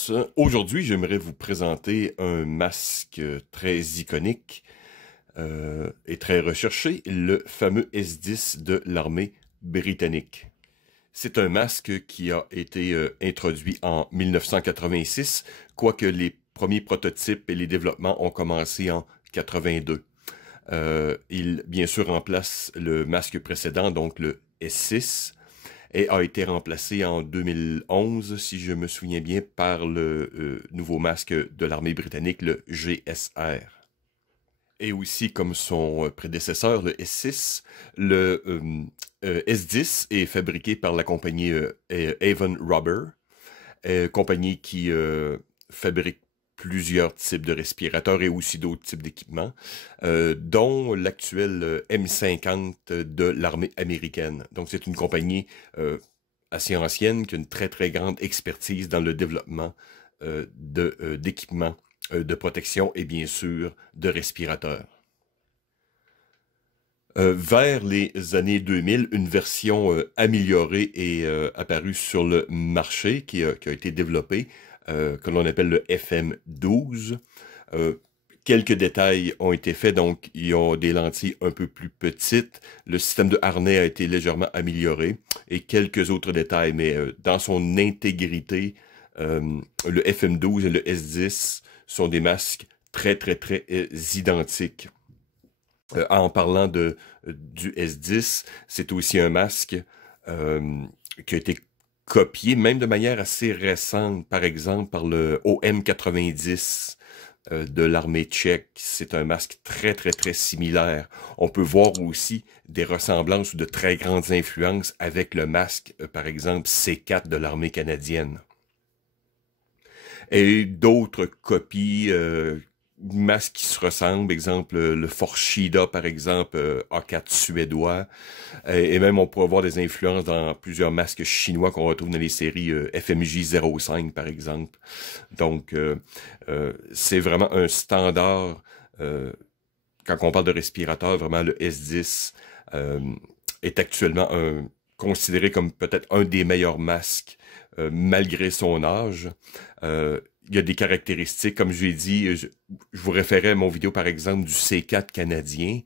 tous. Aujourd'hui, j'aimerais vous présenter un masque très iconique et très recherché, le fameux S-10 de l'armée britannique. C'est un masque qui a été introduit en 1986, quoique les premiers prototypes et les développements ont commencé en 82. Il, bien sûr, remplace le masque précédent, donc le S6, et a été remplacé en 2011, si je me souviens bien, par le nouveau masque de l'armée britannique, le GSR. Et aussi, comme son prédécesseur, le S6, le S10 est fabriqué par la compagnie Avon Rubber, compagnie qui fabrique plusieurs types de respirateurs et aussi d'autres types d'équipements, dont l'actuel M50 de l'armée américaine. Donc c'est une compagnie assez ancienne qui a une très très grande expertise dans le développement d'équipements de protection et bien sûr de respirateurs. Vers les années 2000, une version améliorée est apparue sur le marché qui a été développée, que l'on appelle le FM12. Quelques détails ont été faits, donc ils ont des lentilles un peu plus petites. Le système de harnais a été légèrement amélioré et quelques autres détails, mais dans son intégrité, le FM12 et le S10 sont des masques très très très identiques. En parlant du S10, c'est aussi un masque qui a été copié, même de manière assez récente, par exemple par le OM90 de l'armée tchèque. C'est un masque très très très similaire. On peut voir aussi des ressemblances ou de très grandes influences avec le masque, par exemple, C4 de l'armée canadienne. Et d'autres copies masques qui se ressemblent, exemple le Forshida par exemple, A4 suédois, et même on pourrait voir des influences dans plusieurs masques chinois qu'on retrouve dans les séries FMJ 05 par exemple. Donc c'est vraiment un standard, quand on parle de respirateur, vraiment le S10 est actuellement considéré comme peut-être un des meilleurs masques malgré son âge. Il y a des caractéristiques, comme je l'ai dit, je vous référais à mon vidéo par exemple du C4 canadien.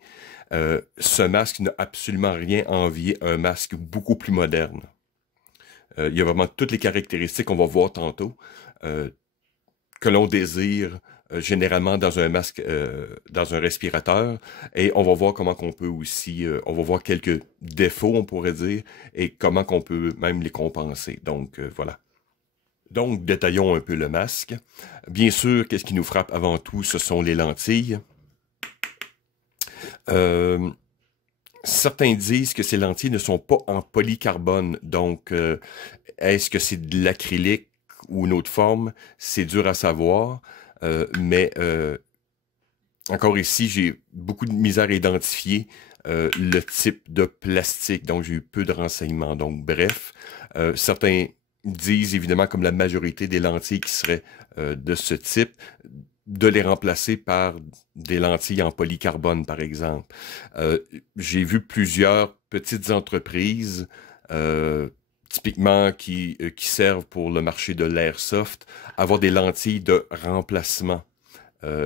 Ce masque n'a absolument rien à envier à un masque beaucoup plus moderne. Il y a vraiment toutes les caractéristiques qu'on va voir tantôt que l'on désire généralement dans un masque, dans un respirateur, et on va voir comment qu'on peut aussi, on va voir quelques défauts, on pourrait dire, et comment qu'on peut même les compenser. Donc voilà. Donc, détaillons un peu le masque. Bien sûr, qu'est-ce qui nous frappe avant tout, ce sont les lentilles. Certains disent que ces lentilles ne sont pas en polycarbone. Donc, est-ce que c'est de l'acrylique ou une autre forme? C'est dur à savoir. Mais encore ici, j'ai beaucoup de misère à identifier le type de plastique. Donc, j'ai eu peu de renseignements. Donc, bref, certains disent évidemment, comme la majorité des lentilles qui seraient de ce type, de les remplacer par des lentilles en polycarbone, par exemple. J'ai vu plusieurs petites entreprises, typiquement qui servent pour le marché de l'airsoft, avoir des lentilles de remplacement.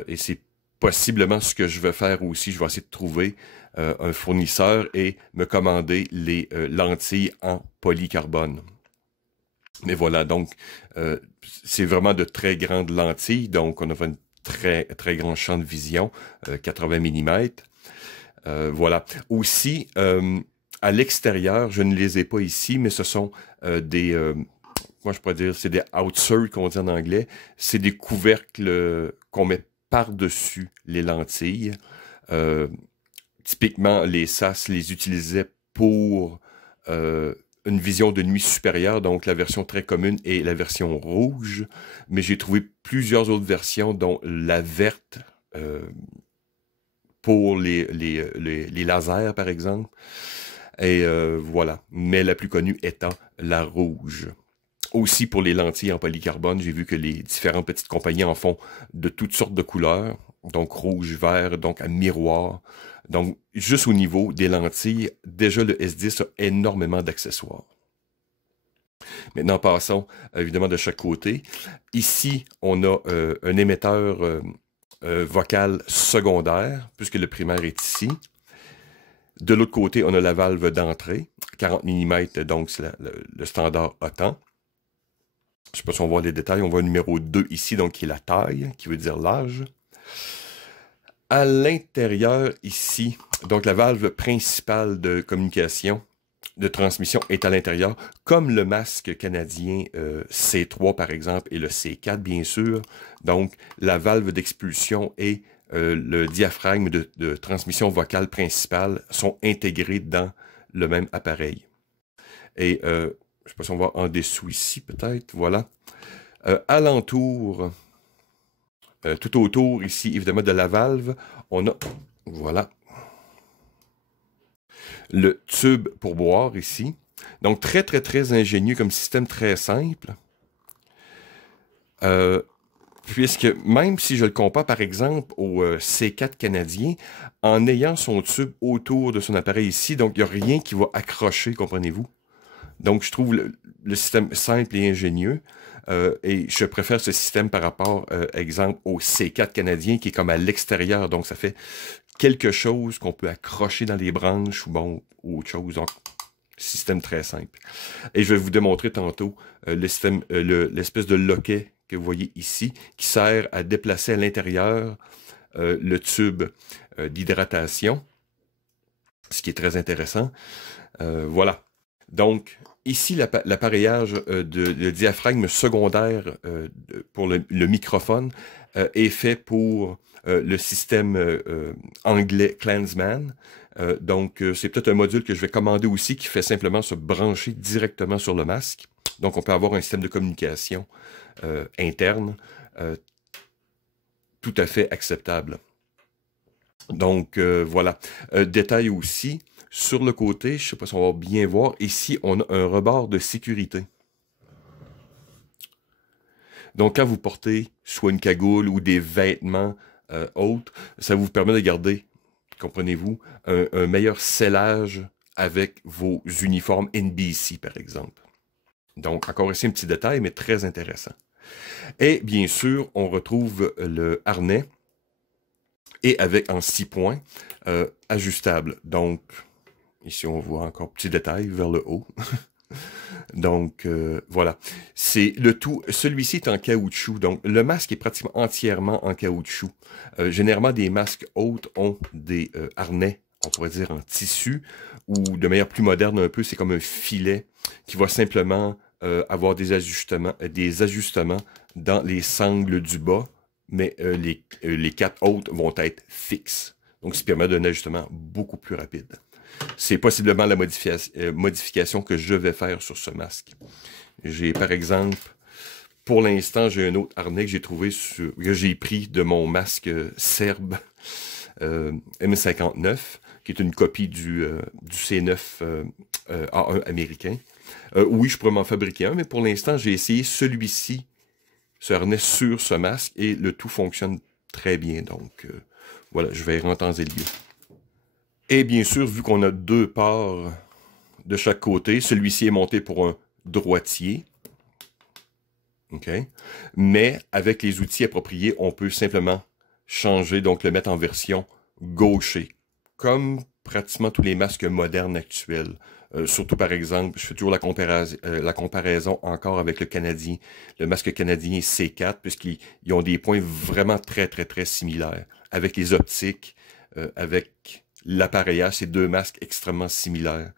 Et c'est possiblement ce que je vais faire aussi. Je vais essayer de trouver un fournisseur et me commander les lentilles en polycarbone. Mais voilà, donc, c'est vraiment de très grandes lentilles. Donc, on a un très, très grand champ de vision, 80 mm. Voilà. Aussi, à l'extérieur, je ne les ai pas ici, mais ce sont moi je pourrais dire, c'est des outserts qu'on dit en anglais. C'est des couvercles qu'on met par-dessus les lentilles. Typiquement, les SAS les utilisaient pour une vision de nuit supérieure, donc la version très commune est la version rouge, mais j'ai trouvé plusieurs autres versions, dont la verte pour les lasers, par exemple, et voilà, mais la plus connue étant la rouge. Aussi pour les lentilles en polycarbone, j'ai vu que les différentes petites compagnies en font de toutes sortes de couleurs, donc rouge, vert, donc à miroir. Donc, juste au niveau des lentilles, déjà le S10 a énormément d'accessoires. Maintenant, passons évidemment de chaque côté. Ici, on a un émetteur vocal secondaire, puisque le primaire est ici. De l'autre côté, on a la valve d'entrée, 40 mm, donc c'est le standard OTAN. Je ne sais pas si on voit les détails, on voit le numéro 2 ici, donc qui est la taille, qui veut dire l'âge. À l'intérieur, ici, donc la valve principale de communication, de transmission est à l'intérieur, comme le masque canadien C3 par exemple et le C4 bien sûr. Donc la valve d'expulsion et le diaphragme de transmission vocale principale sont intégrés dans le même appareil. Et je ne sais pas si on voit en dessous ici peut-être, voilà. Alentour, tout autour ici évidemment de la valve, on a, voilà, le tube pour boire ici. Donc, très, très, très ingénieux comme système, très simple. Puisque même si je le compare, par exemple, au C4 canadien, en ayant son tube autour de son appareil ici, donc il n'y a rien qui va accrocher, comprenez-vous? Donc, je trouve le système simple et ingénieux. Et je préfère ce système par rapport, exemple, au C4 canadien qui est comme à l'extérieur. Donc, ça fait quelque chose qu'on peut accrocher dans les branches ou bon, autre chose. Donc, système très simple. Et je vais vous démontrer tantôt l'espèce de loquet que vous voyez ici qui sert à déplacer à l'intérieur le tube d'hydratation, ce qui est très intéressant. Voilà. Donc, ici, l'appareillage de diaphragme secondaire pour le microphone est fait pour le système anglais Clansman. Donc, c'est peut-être un module que je vais commander aussi qui fait simplement se brancher directement sur le masque. Donc, on peut avoir un système de communication interne tout à fait acceptable. Donc, voilà. Détail aussi, sur le côté, je ne sais pas si on va bien voir, ici, on a un rebord de sécurité. Donc, quand vous portez soit une cagoule ou des vêtements autres, ça vous permet de garder, comprenez-vous, un meilleur scellage avec vos uniformes NBC, par exemple. Donc, encore ici, un petit détail, mais très intéressant. Et bien sûr, on retrouve le harnais, et avec en 6 points, ajustable. Donc, ici, on voit encore petit détail vers le haut. Donc, voilà. C'est le tout. Celui-ci est en caoutchouc. Donc, le masque est pratiquement entièrement en caoutchouc. Généralement, des masques hautes ont des harnais, on pourrait dire en tissu, ou de manière plus moderne un peu, c'est comme un filet qui va simplement avoir des ajustements dans les sangles du bas, mais les 4 autres vont être fixes. Donc, ce qui permet d'un ajustement beaucoup plus rapide. C'est possiblement la modification que je vais faire sur ce masque. J'ai, par exemple, pour l'instant, j'ai un autre harnais que j'ai trouvé que j'ai pris de mon masque serbe M59, qui est une copie du C9 A1 américain. Oui, je pourrais m'en fabriquer un, mais pour l'instant, j'ai essayé celui-ci, ce harnais sur ce masque, et le tout fonctionne très bien. Donc, voilà, je vais rentrer en lieu. Et bien sûr, vu qu'on a 2 parts de chaque côté, celui-ci est monté pour un droitier. OK? Mais avec les outils appropriés, on peut simplement changer, donc le mettre en version gaucher, comme pratiquement tous les masques modernes actuels. Surtout, par exemple, je fais toujours la comparaison encore avec le canadien, le masque canadien C4, puisqu'ils ont des points vraiment très, très, très similaires. Avec les optiques, avec l'appareillage, c'est 2 masques extrêmement similaires.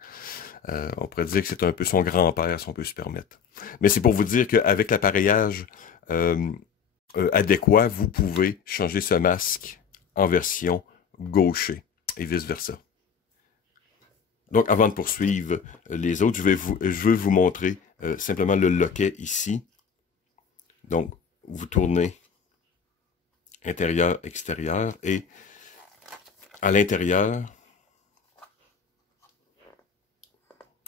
On pourrait dire que c'est un peu son grand-père, si on peut se permettre. Mais c'est pour vous dire qu'avec l'appareillage adéquat, vous pouvez changer ce masque en version gaucher et vice-versa. Donc, avant de poursuivre les autres, je veux vous montrer simplement le loquet ici. Donc, vous tournez intérieur, extérieur, et à l'intérieur,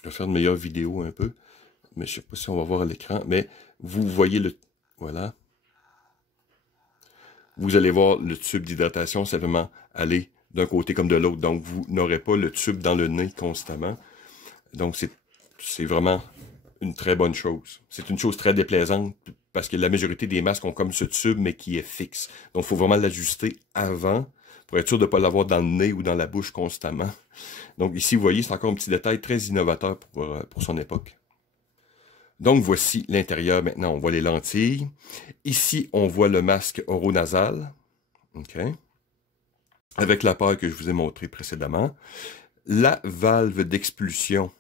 je vais faire une meilleure vidéo un peu, mais je ne sais pas si on va voir à l'écran, mais vous voyez le... Voilà. Vous allez voir le tube d'hydratation simplement aller d'un côté comme de l'autre. Donc, vous n'aurez pas le tube dans le nez constamment. Donc, c'est vraiment une très bonne chose. C'est une chose très déplaisante parce que la majorité des masques ont comme ce tube, mais qui est fixe. Donc, il faut vraiment l'ajuster avant pour être sûr de ne pas l'avoir dans le nez ou dans la bouche constamment. Donc, ici, vous voyez, c'est encore un petit détail très innovateur pour son époque. Donc, voici l'intérieur. Maintenant, on voit les lentilles. Ici, on voit le masque oronasal. OK. Avec la paire que je vous ai montré précédemment. La valve d'expulsion,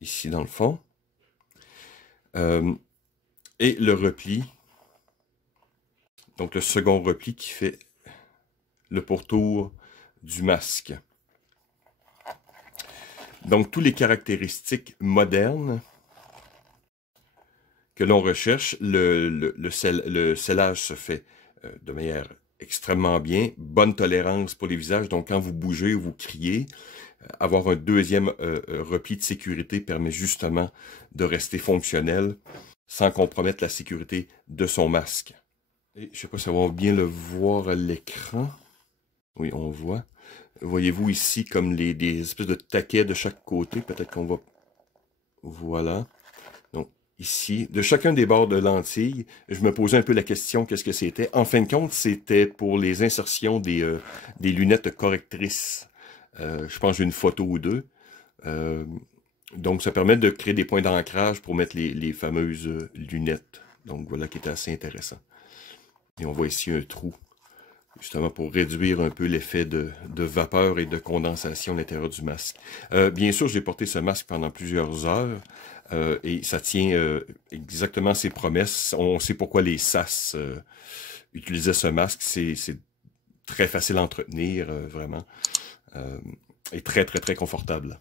ici dans le fond. Et le repli. Donc, le second repli qui fait le pourtour du masque. Donc, toutes les caractéristiques modernes que l'on recherche, le scellage se fait de manière extrêmement bien, bonne tolérance pour les visages, donc quand vous bougez ou vous criez, avoir un deuxième repli de sécurité permet justement de rester fonctionnel sans compromettre la sécurité de son masque. Et je ne sais pas si on va bien le voir à l'écran. Oui, on voit. Voyez-vous ici comme des espèces de taquets de chaque côté, peut-être qu'on va... Voilà. Donc, ici, de chacun des bords de lentilles, je me posais un peu la question, qu'est-ce que c'était? En fin de compte, c'était pour les insertions des lunettes correctrices. Je pense que j'ai une photo ou deux. Donc, ça permet de créer des points d'ancrage pour mettre les fameuses lunettes. Donc, voilà qui était assez intéressant. Et on voit ici un trou, justement pour réduire un peu l'effet de vapeur et de condensation à l'intérieur du masque. Bien sûr, j'ai porté ce masque pendant plusieurs heures et ça tient exactement ses promesses. On sait pourquoi les SAS utilisaient ce masque. C'est très facile à entretenir, vraiment. Et très, très, très confortable.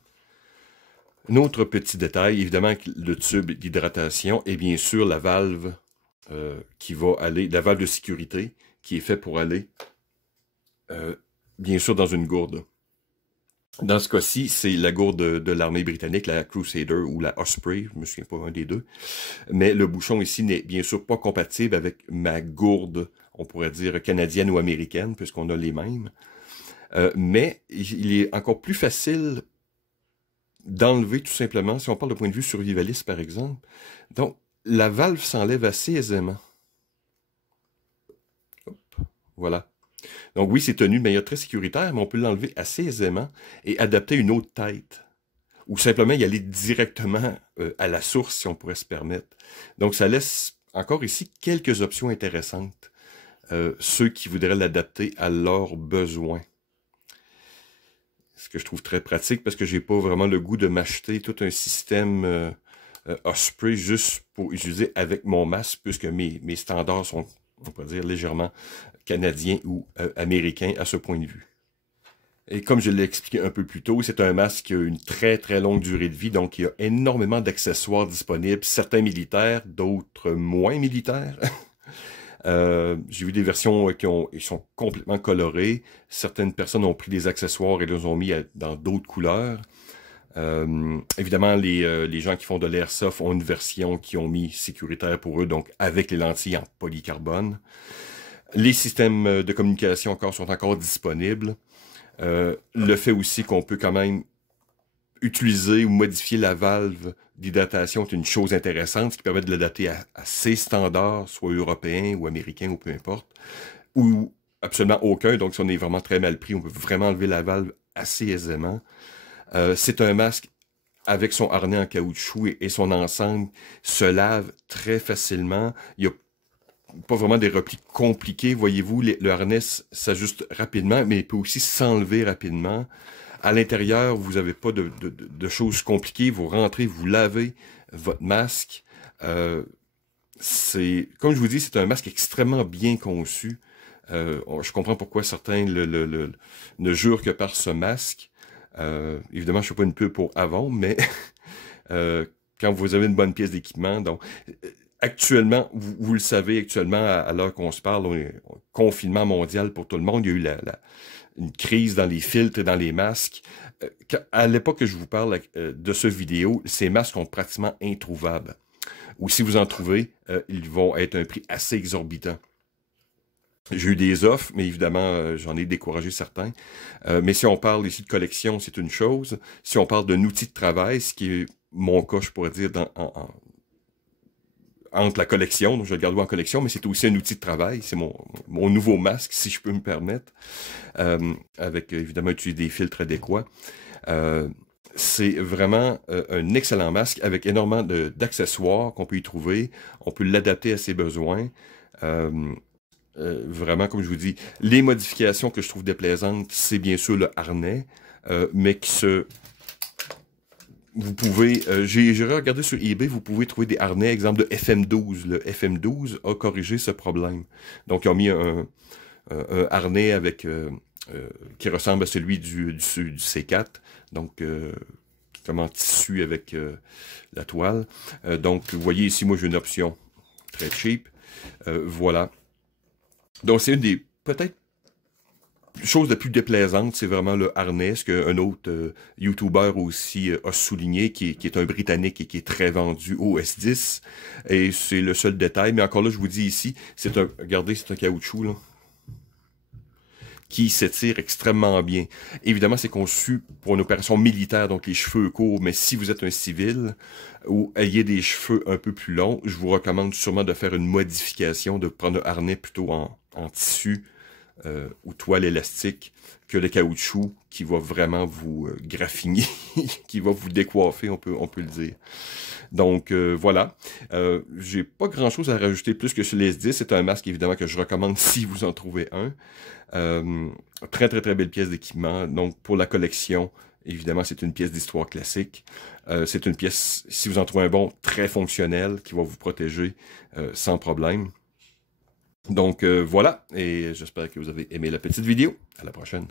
Un autre petit détail, évidemment, le tube d'hydratation et bien sûr la valve qui va aller, la valve de sécurité qui est fait pour aller, bien sûr, dans une gourde. Dans ce cas-ci, c'est la gourde de l'armée britannique, la Crusader ou la Osprey, je me souviens pas un des deux. Mais le bouchon ici n'est bien sûr pas compatible avec ma gourde, on pourrait dire canadienne ou américaine, puisqu'on a les mêmes. Mais il est encore plus facile d'enlever tout simplement, si on parle de point de vue survivaliste par exemple. Donc, la valve s'enlève assez aisément. Hop, voilà. Donc oui, c'est tenu de manière très sécuritaire, mais on peut l'enlever assez aisément et adapter une autre tête. Ou simplement y aller directement à la source, si on pourrait se permettre. Donc ça laisse encore ici quelques options intéressantes. Ceux qui voudraient l'adapter à leurs besoins. Ce que je trouve très pratique parce que j'ai pas vraiment le goût de m'acheter tout un système Osprey juste pour utiliser avec mon masque, puisque mes standards sont, on peut dire, légèrement canadiens ou américains à ce point de vue. Et comme je l'ai expliqué un peu plus tôt, c'est un masque qui a une très très longue durée de vie, donc il y a énormément d'accessoires disponibles, certains militaires, d'autres moins militaires. J'ai vu des versions ils sont complètement colorées. Certaines personnes ont pris des accessoires et les ont mis dans d'autres couleurs. Évidemment, les gens qui font de l'airsoft ont une version qui ont mis sécuritaire pour eux, donc avec les lentilles en polycarbone. Les systèmes de communication sont encore disponibles. Le fait aussi qu'on peut quand même utiliser ou modifier la valve d'hydratation est une chose intéressante, ce qui permet de l'adapter à ces standards, soit européens ou américains ou peu importe, ou absolument aucun. Donc, si on est vraiment très mal pris, on peut vraiment enlever la valve assez aisément. C'est un masque avec son harnais en caoutchouc et son ensemble se lave très facilement. Il n'y a pas vraiment des replis compliqués. Voyez-vous, le harnais s'ajuste rapidement, mais il peut aussi s'enlever rapidement. À l'intérieur, vous n'avez pas de choses compliquées. Vous rentrez, vous lavez votre masque. Comme je vous dis, c'est un masque extrêmement bien conçu. Je comprends pourquoi certains ne jurent que par ce masque. Évidemment, je ne suis pas une pub pour Avon, mais quand vous avez une bonne pièce d'équipement, donc actuellement, vous le savez, actuellement, à l'heure qu'on se parle, on est confinement mondial pour tout le monde. Il y a eu une crise dans les filtres et dans les masques. À l'époque que je vous parle de ce vidéo, ces masques sont pratiquement introuvables. Ou si vous en trouvez, ils vont être à un prix assez exorbitant. J'ai eu des offres, mais évidemment, j'en ai découragé certains. Mais si on parle ici de collection, c'est une chose. Si on parle d'un outil de travail, ce qui est mon cas, je pourrais dire, entre la collection, donc je le garde en collection, mais c'est aussi un outil de travail. C'est mon nouveau masque, si je peux me permettre, avec évidemment utiliser des filtres adéquats. C'est vraiment un excellent masque avec énormément d'accessoires qu'on peut y trouver. On peut l'adapter à ses besoins. Vraiment, comme je vous dis, les modifications que je trouve déplaisantes, c'est bien sûr le harnais, mais vous pouvez, j'ai regardé sur eBay, vous pouvez trouver des harnais, exemple de FM12. Le FM12 a corrigé ce problème. Donc, ils ont mis un harnais avec qui ressemble à celui du C4, donc comme en tissu avec la toile. Donc, vous voyez ici, moi j'ai une option très cheap. Voilà. Donc, c'est une des peut-être chose la plus déplaisante, c'est vraiment le harnais, ce qu'un autre YouTuber aussi a souligné, qui est un Britannique et qui est très vendu au S10. Et c'est le seul détail. Mais encore là, je vous dis ici, regardez, c'est un caoutchouc, là, qui s'étire extrêmement bien. Évidemment, c'est conçu pour une opération militaire, donc les cheveux courts, mais si vous êtes un civil ou ayez des cheveux un peu plus longs, je vous recommande sûrement de faire une modification, de prendre un harnais plutôt en tissu ou toile élastique que le caoutchouc qui va vraiment vous graffiner, qui va vous décoiffer, on peut le dire. Donc voilà, j'ai pas grand chose à rajouter plus que sur les S10. C'est un masque évidemment que je recommande si vous en trouvez un. Très très très belle pièce d'équipement. Donc pour la collection, évidemment c'est une pièce d'histoire classique. C'est une pièce, si vous en trouvez un bon, très fonctionnel, qui va vous protéger sans problème. Donc voilà, et j'espère que vous avez aimé la petite vidéo. À la prochaine.